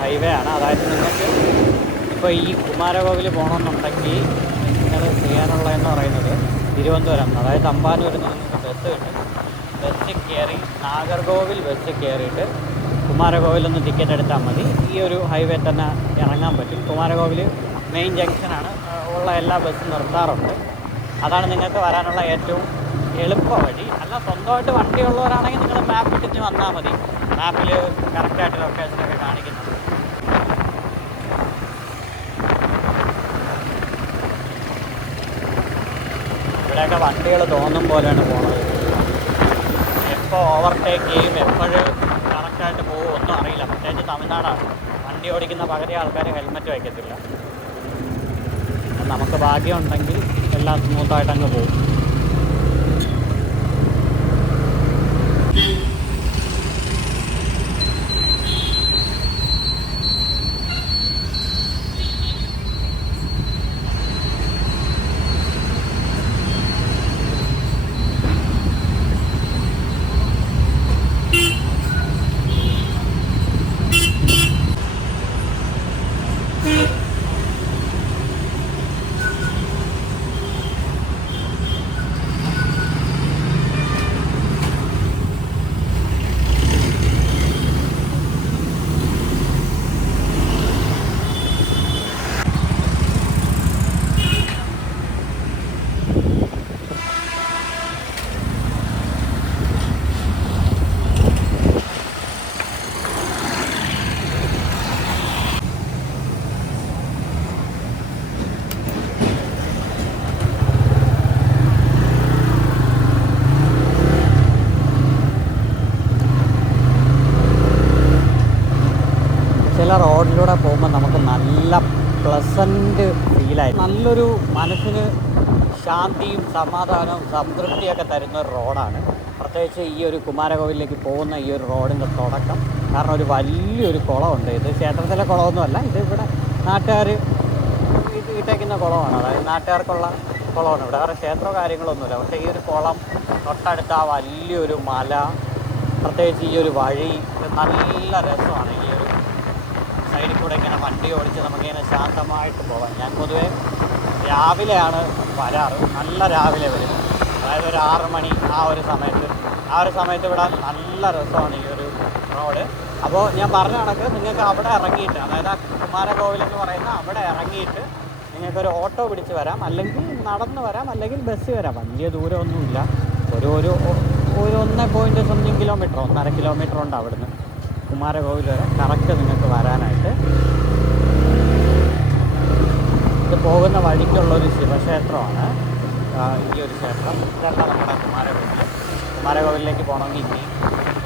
Highway ആണ്. അതായത് നിങ്ങൾക്ക് ഇപ്പോൾ ഈ കുമാരകോവിൽ പോകണമെന്നുണ്ടെങ്കിൽ നിങ്ങൾ ചെയ്യാനുള്ളതെന്ന് പറയുന്നത് തിരുവനന്തപുരം അതായത് തമ്പാനൂരിൽ നിന്ന് നിങ്ങൾക്ക് ബസ് കിട്ടും. ബസ് കയറി നാഗർകോവിൽ ബസ് കയറിയിട്ട് കുമാരകോവിൽ ഒന്ന് ടിക്കറ്റ് എടുത്താൽ മതി. ഈ ഒരു ഹൈവേ തന്നെ ഇറങ്ങാൻ പറ്റും. കുമാരകോവിൽ മെയിൻ ജംഗ്ഷനാണ് ഉള്ള എല്ലാ ബസ്സും നിർത്താറുണ്ട്. അതാണ് നിങ്ങൾക്ക് വരാനുള്ള ഏറ്റവും എളുപ്പ വഴി. അല്ല സ്വന്തമായിട്ട് വണ്ടി ഉള്ളവരാണെങ്കിൽ നിങ്ങൾ മാപ്പ് ഇട്ടിട്ട് വന്നാൽ മതി. മാപ്പിൽ കറക്റ്റായിട്ട് ലൊക്കേഷനൊക്കെ കാണിക്കുന്നുണ്ട്. ഇവിടെയൊക്കെ വണ്ടികൾ തോന്നും പോലെയാണ് പോകുന്നത് എപ്പോൾ ഓവർടേക്ക് ചെയ്യും എപ്പോഴും കറക്റ്റായിട്ട് പോകും ഒന്നും അറിയില്ല. പ്രത്യേകിച്ച് തമിഴ്നാടാണ്. വണ്ടി ഓടിക്കുന്ന പകുതി ആൾക്കാർ ഹെൽമെറ്റ് വയ്ക്കത്തില്ല. നമുക്ക് ഭാഗ്യമുണ്ടെങ്കിൽ എല്ലാം സ്മൂത്തായിട്ട് അങ്ങ് പോകും ചില റോഡിലൂടെ പോകുമ്പോൾ നമുക്ക് നല്ല പ്ലസന്റ് ഫീലായി നല്ലൊരു മനസ്സിന് ശാന്തിയും സമാധാനവും സംതൃപ്തിയൊക്കെ തരുന്ന ഒരു റോഡാണ്. പ്രത്യേകിച്ച് ഈ ഒരു കുമാരകോവിലേക്ക് പോകുന്ന ഈ ഒരു റോഡിന്റെ തുടക്കം. കാരണം ഒരു വലിയൊരു കുളമുണ്ട്. ഇത് ക്ഷേത്രത്തിലെ കുളമൊന്നുമല്ല. ഇത് ഇവിടെ നാട്ടുകാർ ഇട്ടേക്കുന്ന കുളമാണ്. അതായത് നാട്ടുകാർക്കുള്ള കുളമാണ്. ഇവിടെ വേറെ ക്ഷേത്രമോ കാര്യങ്ങളൊന്നുമില്ല. പക്ഷേ ഈ ഒരു കുളം തൊട്ടടുത്ത് ആ വലിയൊരു മല പ്രത്യേകിച്ച് ഈ ഒരു വഴി നല്ല രസമാണ്. ഈ സൈഡിൽ കൂടെ ഇങ്ങനെ വണ്ടി ഓടിച്ച് നമുക്കിങ്ങനെ ശാന്തമായിട്ട് പോകാം. ഞാൻ പൊതുവേ രാവിലെയാണ് വരാറ്. നല്ല രാവിലെ വരും. അതായത് ഒരു ആറ് മണി ആ ഒരു സമയത്ത്. ആ ഒരു സമയത്ത് ഇവിടെ നല്ല രസമാണ് ഈ ഒരു റോഡ് അപ്പോൾ ഞാൻ പറഞ്ഞ കണക്ക് നിങ്ങൾക്ക് അവിടെ ഇറങ്ങിയിട്ട് അതായത് ആ കുമാരകോവിൽ എന്ന് പറയുന്ന അവിടെ ഇറങ്ങിയിട്ട് നിങ്ങൾക്കൊരു ഓട്ടോ പിടിച്ച് വരാം. അല്ലെങ്കിൽ നടന്ന് വരാം അല്ലെങ്കിൽ ബസ് വരാം. വലിയ ദൂരമൊന്നുമില്ല. ഒരു ഒരു ഒരു ഒന്ന് പോയിന്റ് സംതിങ് കിലോമീറ്റർ ഒന്നര കിലോമീറ്റർ ഉണ്ട് അവിടുന്ന്. കുമാരകോവിൽ വരെ. കറക്റ്റ് നിങ്ങൾക്ക് വരാനായിട്ട് ഇത് ഒരു ശിവക്ഷേത്രമാണ്. ഈ ഒരു ക്ഷേത്രം. ഇതല്ല നമ്മുടെ കുമാരകോവിൽ കുമാരകോവിലേക്ക് പോകണമെങ്കിൽ ഇനി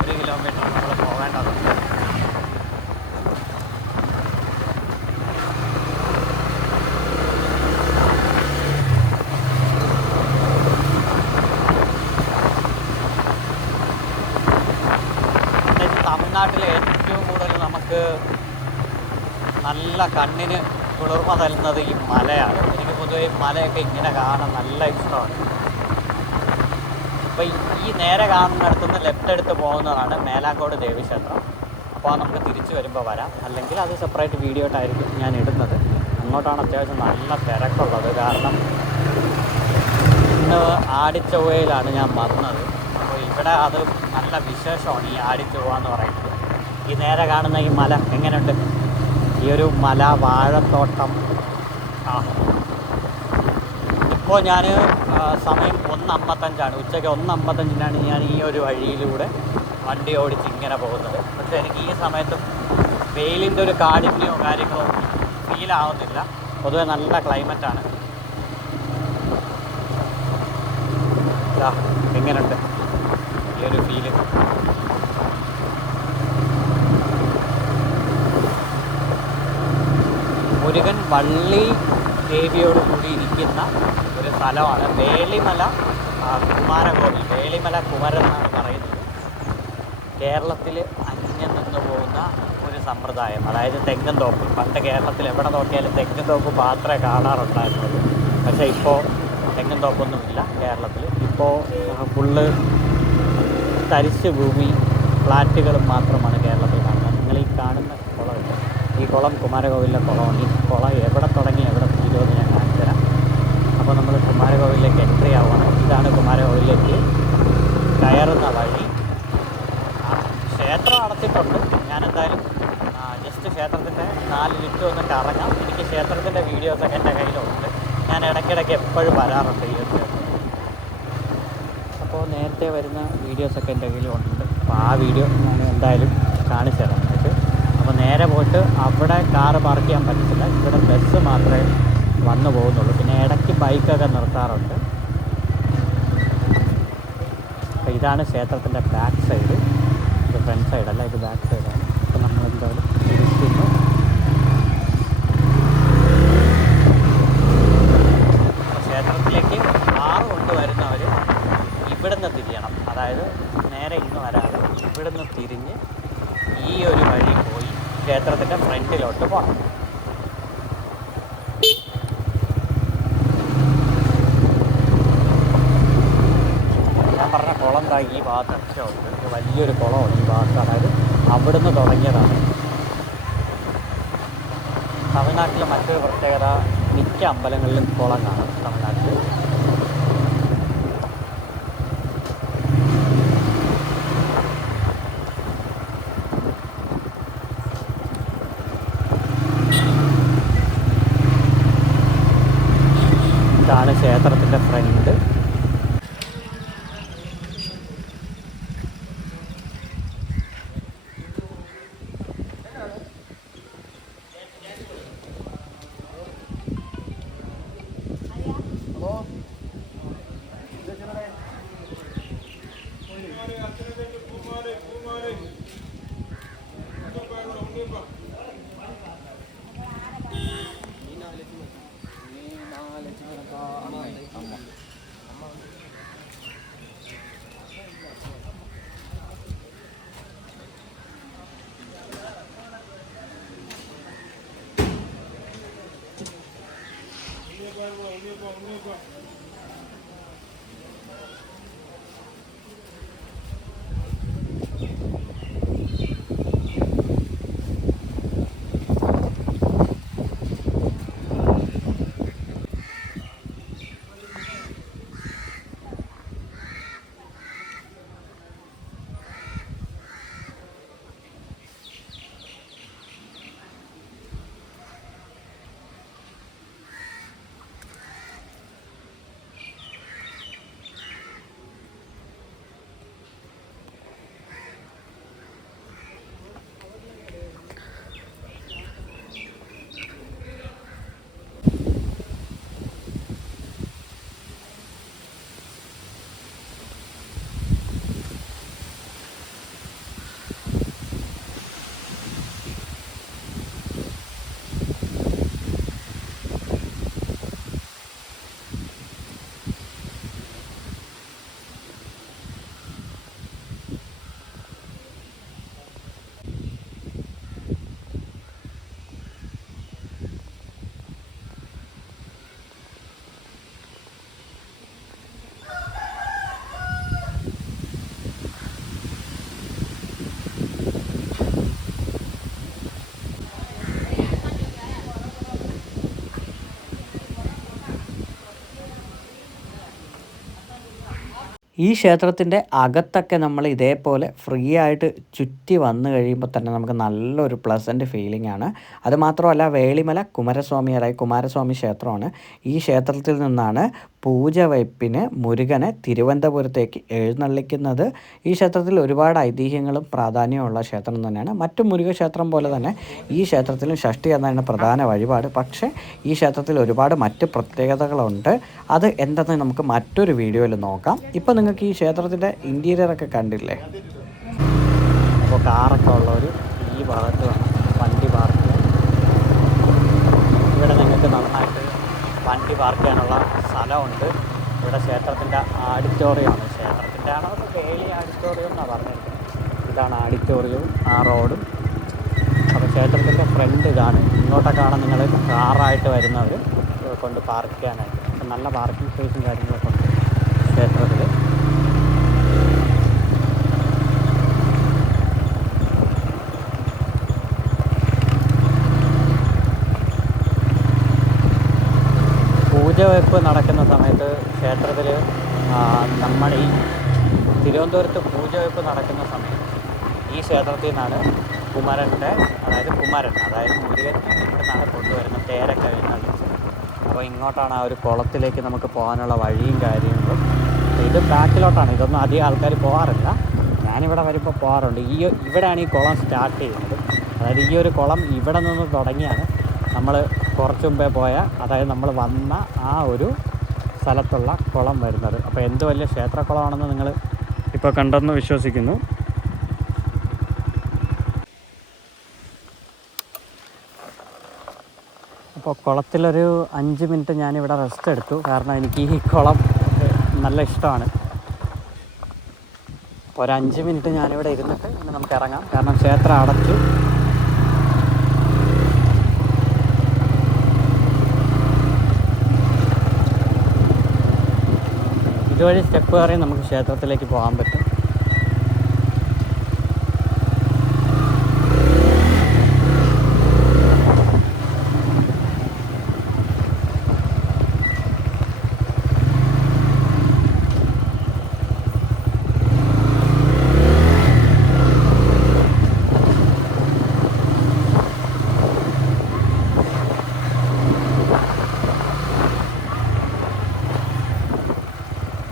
ഒരു കിലോമീറ്റർ നമ്മൾ പോകേണ്ടതുണ്ട്. നല്ല കണ്ണിന് കുളിർമ തരുന്നത് ഈ മലയാണ്. പൊതുവെ മലയൊക്കെ ഇങ്ങനെ കാണാൻ നല്ല ഇഷ്ടമാണ്. അപ്പോൾ ഈ നേരെ കാണുന്നിടത്തു നിന്ന് ലെഫ്റ്റ് എടുത്ത് പോകുന്നതാണ് മേലാങ്കോട് ദേവീക്ഷേത്രം. അപ്പോൾ നമുക്ക് തിരിച്ചു വരുമ്പോൾ വരാം. അല്ലെങ്കിൽ അത് സെപ്പറേറ്റ് വീഡിയോ ആയിട്ടായിരിക്കും ഞാൻ ഇടുന്നത്. അങ്ങോട്ടാണ് അത്യാവശ്യം നല്ല തിരക്കുള്ളത്. കാരണം ഇന്ന് ആടിച്ചൊവ്വയിലാണ് ഞാൻ വന്നത്. അപ്പോൾ ഇവിടെ അത് നല്ല വിശേഷമാണ് ഈ ആടിച്ചൊവ്വ എന്ന് പറയുന്നത്. ഈ നേരെ കാണുന്ന ഈ മല എങ്ങനെയുണ്ട്? ഈ ഒരു മല വാഴത്തോട്ടം. ആ ഇപ്പോൾ ഞാൻ സമയം ഒന്ന് അമ്പത്തഞ്ചാണ് ഉച്ചയ്ക്ക് ഒന്ന് അമ്പത്തഞ്ചിനാണ് ഞാൻ ഈ ഒരു വഴിയിലൂടെ വണ്ടി ഓടിച്ച് ഇങ്ങനെ പോകുന്നത്. പക്ഷേ എനിക്ക് ഈ സമയത്ത് വെയിലിന്റെ ഒരു കാഠിന്യോ കാര്യങ്ങളോ ഫീൽ ആവുന്നില്ല. പൊതുവെ നല്ല ക്ലൈമറ്റാണ് എങ്ങനെയുണ്ട് ഈ ഒരു ഫീൽ മുരുകൻ വള്ളി ദേവിയോട് കൂടി ഇരിക്കുന്ന സ്ഥലമാണ്. വേളിമല കുമാരകോവിൽ. വേളിമല കുമരൻ എന്നാണ് പറയുന്നത്. കേരളത്തിൽ അന്യം നിന്ന് പോകുന്ന ഒരു സമ്പ്രദായം. അതായത് തെങ്ങൻ തോപ്പ് പണ്ട് കേരളത്തിൽ എവിടെ നോക്കിയാലും തെങ്ങൻ തോപ്പ് മാത്രമേ കാണാറുണ്ടായിരുന്നുള്ളൂ. പക്ഷേ ഇപ്പോൾ തെങ്ങൻ തോപ്പൊന്നുമില്ല കേരളത്തിൽ ഇപ്പോൾ ഫുള്ള് തരിശ് ഭൂമി ഫ്ലാറ്റുകളും മാത്രമാണ് കേരളത്തിൽ കാണുന്നത്. നിങ്ങൾ ഈ കാണുന്ന കുളമില്ല ഈ കുളം കുമാരകോവിലിലെ കുളമാണ്. ഈ കുളം എവിടെ തീരുമെന്ന് ഞാൻ കാണിച്ചു തരാം അപ്പോൾ നമ്മൾ കുമാരകോവിലേക്ക് എൻട്രി ആവുകയാണ്. ഇതാണ് കുമാരകോവിലേക്ക് കയറുന്ന വഴി. ക്ഷേത്രം അടച്ചിട്ടുണ്ട്. ഞാൻ എന്തായാലും ജസ്റ്റ് ക്ഷേത്രത്തിന്റെ നാല് ലിറ്റ് ഒന്ന് കറങ്ങാം എനിക്ക് ക്ഷേത്രത്തിന്റെ വീഡിയോസൊക്കെ എന്റെ കയ്യിലുണ്ട്. ഞാൻ ഇടയ്ക്കിടയ്ക്ക് എപ്പോഴും വരാറുണ്ട് ഈ അപ്പോൾ നേരത്തെ വരുന്ന വീഡിയോസൊക്കെ എന്റെ കയ്യിലുണ്ട്. അപ്പോൾ ആ വീഡിയോ ഞാൻ എന്തായാലും കാണിച്ചു തരാം അപ്പോൾ നേരെ പോയിട്ട് അവിടെ കാറ് പാർക്ക് ചെയ്യാൻ പറ്റത്തില്ല. ഇവിടെ ബസ് മാത്രമേ വന്നു പോകുന്നുള്ളൂ. പിന്നെ ഇടയ്ക്ക് ബൈക്കൊക്കെ നിർത്താറുണ്ട്. അപ്പോൾ ഇതാണ് ക്ഷേത്രത്തിന്റെ ബാക്ക് സൈഡ് ഇത് ഫ്രണ്ട് സൈഡല്ല ഇത് ബാക്ക് സൈഡാണ് അപ്പോൾ നമ്മൾ എന്തായാലും തിരിക്കുന്നു ക്ഷേത്രത്തിലേക്ക് കാറ് കൊണ്ടുവരുന്നവർ ഇവിടുന്ന് തിരിയണം. അതായത് നേരെ ഇന്ന് വരാതെ ഇവിടുന്ന് തിരിഞ്ഞ് ഈ ഒരു വഴി പോയി ക്ഷേത്രത്തിന്റെ ഫ്രണ്ടിലോട്ട് പോകണം ഞാൻ പറഞ്ഞ കുളം ദാ ഈ ഭാഗത്തൊക്കെ ഉണ്ട്. വലിയൊരു കുളമാണ്. ഈ ഭാഗത്ത് അതായത് അവിടുന്ന് തുടങ്ങിയതാണ്. തമിഴ്നാട്ടിലെ മറ്റൊരു പ്രത്യേകത മിക്ക അമ്പലങ്ങളിലും കുളം കാണും. തമിഴ്നാട്ടിൽ Gracias. ഈ ക്ഷേത്രത്തിന്റെ അകത്തൊക്കെ നമ്മൾ ഇതേപോലെ ഫ്രീ ആയിട്ട് ചുറ്റി വന്നു കഴിയുമ്പോൾ തന്നെ നമുക്ക് നല്ലൊരു പ്ലസന്റ് ഫീലിംഗ് ആണ്. അതുമാത്രമല്ല വേളിമല കുമാരസ്വാമി അതായത് കുമാരസ്വാമി ക്ഷേത്രമാണ്. ഈ ക്ഷേത്രത്തിൽ നിന്നാണ് പൂജ വയ്പ്പിന് മുരുകനെ തിരുവനന്തപുരത്തേക്ക് എഴുന്നള്ളിക്കുന്നത് ഈ ക്ഷേത്രത്തിൽ ഒരുപാട് ഐതിഹ്യങ്ങളും പ്രാധാന്യമുള്ള ക്ഷേത്രം തന്നെയാണ്. മറ്റു മുരുക ക്ഷേത്രം പോലെ തന്നെ ഈ ക്ഷേത്രത്തിലും ഷഷ്ടി എന്നതാണ് പ്രധാന വഴിപാട്. പക്ഷേ ഈ ക്ഷേത്രത്തിൽ ഒരുപാട് മറ്റ് പ്രത്യേകതകളുണ്ട്. അത് എന്തെന്ന് നമുക്ക് മറ്റൊരു വീഡിയോയിൽ നോക്കാം. ഇപ്പോൾ നിങ്ങൾക്ക് ഈ ക്ഷേത്രത്തിന്റെ ഇന്റീരിയറൊക്കെ കണ്ടില്ലേ? അപ്പോൾ കാറൊക്കെ ഉള്ളവർ ഈ ഭാഗത്ത് വേണം വണ്ടി പാർക്ക് ഇവിടെ നിങ്ങൾക്ക് നന്നായിട്ട് വണ്ടി പാർക്ക് ചെയ്യാനുള്ള സ്ഥലമുണ്ട്. ഇവിടെ ക്ഷേത്രത്തിന്റെ ആഡിറ്റോറിയമാണ്. ക്ഷേത്രത്തിന്റെ ആണോ അത് വേലി ആഡിറ്റോറിയം എന്നാണ് പറഞ്ഞിരിക്കുന്നത് ഇതാണ് ആഡിറ്റോറിയവും ആ റോഡും. അപ്പോൾ ക്ഷേത്രത്തിന്റെ ഫ്രണ്ട് ഇതാണ്. ഇങ്ങോട്ടൊക്കെയാണ് നിങ്ങൾ കാറായിട്ട് വരുന്നവർ കൊണ്ട് പാർക്ക് ചെയ്യാനായിട്ട്. നല്ല പാർക്കിംഗ് സ്പേസും കാര്യങ്ങളൊക്കെ ഉണ്ട് ക്ഷേത്രത്തിൽ പൂജവെപ്പ് നടക്കുന്ന സമയത്ത് ക്ഷേത്രത്തിൽ നമ്മൾ ഈ തിരുവനന്തപുരത്ത് പൂജവെപ്പ് നടക്കുന്ന സമയത്ത് ഈ ക്ഷേത്രത്തിൽ നിന്നാണ് കുമരന്റെ അതായത് കുമരൻ അതായത് മുരുകൻ നാളെ കൊണ്ടുവരുന്ന തേരൊക്കെ വരുന്നത് അപ്പോൾ ഇങ്ങോട്ടാണ് ആ ഒരു കുളത്തിലേക്ക് നമുക്ക് പോകാനുള്ള വഴിയും കാര്യങ്ങളും. ഇത് ബാക്കിലോട്ടാണ് ഇതൊന്നും അധികം ആൾക്കാർ പോകാറില്ല. ഞാനിവിടെ വരുമ്പോൾ പോകാറുണ്ട്. ഈ ഇവിടെയാണ് ഈ കുളം സ്റ്റാർട്ട് ചെയ്യുന്നത്. അതായത് ഈ ഒരു കുളം ഇവിടെ നിന്ന് തുടങ്ങിയാണ്. നമ്മൾ കുറച്ച് മുമ്പേ പോയ അതായത് നമ്മൾ വന്ന ആ ഒരു സ്ഥലത്തുള്ള കുളം വരുന്നത്. അപ്പോൾ എന്ത് വലിയ ക്ഷേത്രക്കുളമാണെന്ന് നിങ്ങൾ ഇപ്പോൾ കണ്ടെന്ന് വിശ്വസിക്കുന്നു. അപ്പോൾ കുളത്തിലൊരു അഞ്ച് മിനിറ്റ് ഞാനിവിടെ റെസ്റ്റ് എടുത്തു. കാരണം എനിക്ക് ഈ കുളം നല്ല ഇഷ്ടമാണ്. അപ്പോൾ ഒരു അഞ്ച് മിനിറ്റ് ഞാനിവിടെ ഇരുന്നിട്ട് ഇന്ന് നമുക്ക് ഇറങ്ങാം. കാരണം ക്ഷേത്രം അടച്ചു. ഇതുവഴി സ്റ്റെപ്പ് കയറി നമുക്ക് ക്ഷേത്രത്തിലേക്ക് പോകാൻ പറ്റും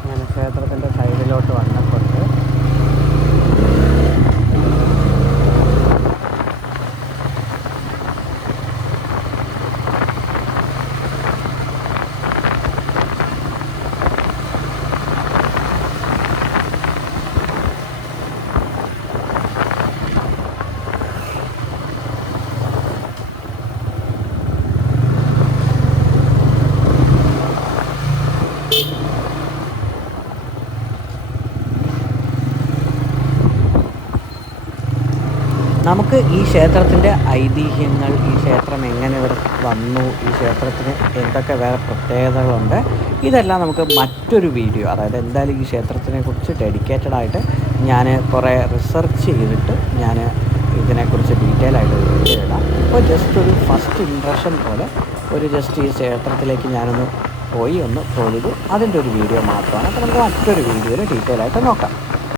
ഞാൻ ക്ഷേത്രത്തിന്റെ സൈഡിലോട്ട് വന്നപ്പോട്ട് നമുക്ക് ഈ ക്ഷേത്രത്തിന്റെ ഐതിഹ്യങ്ങൾ ഈ ക്ഷേത്രം എങ്ങനെ ഇവിടെ വന്നു ഈ ക്ഷേത്രത്തിന് എന്തൊക്കെ വേറെ പ്രത്യേകതകളുണ്ട് ഇതെല്ലാം നമുക്ക് മറ്റൊരു വീഡിയോ അതായത് എന്തായാലും ഈ ക്ഷേത്രത്തിനെ കുറിച്ച് ഡെഡിക്കേറ്റഡ് ആയിട്ട് ഞാൻ കുറേ റിസർച്ച് ചെയ്തിട്ട് ഞാൻ ഇതിനെക്കുറിച്ച് ഡീറ്റെയിൽ ആയിട്ട് വീഡിയോ ഇടാം. ഇപ്പോൾ ജസ്റ്റ് ഒരു ഫസ്റ്റ് ഇംപ്രഷൻ പോലെ ഒരു ജസ്റ്റ് ഈ ക്ഷേത്രത്തിലേക്ക് ഞാനൊന്ന് പോയി ഒന്ന് തൊഴുതു. അതിന്റെ ഒരു വീഡിയോ മാത്രമാണ്. അപ്പോൾ നമുക്ക് മറ്റൊരു വീഡിയോയിൽ ഡീറ്റെയിൽ ആയിട്ട് നോക്കാം.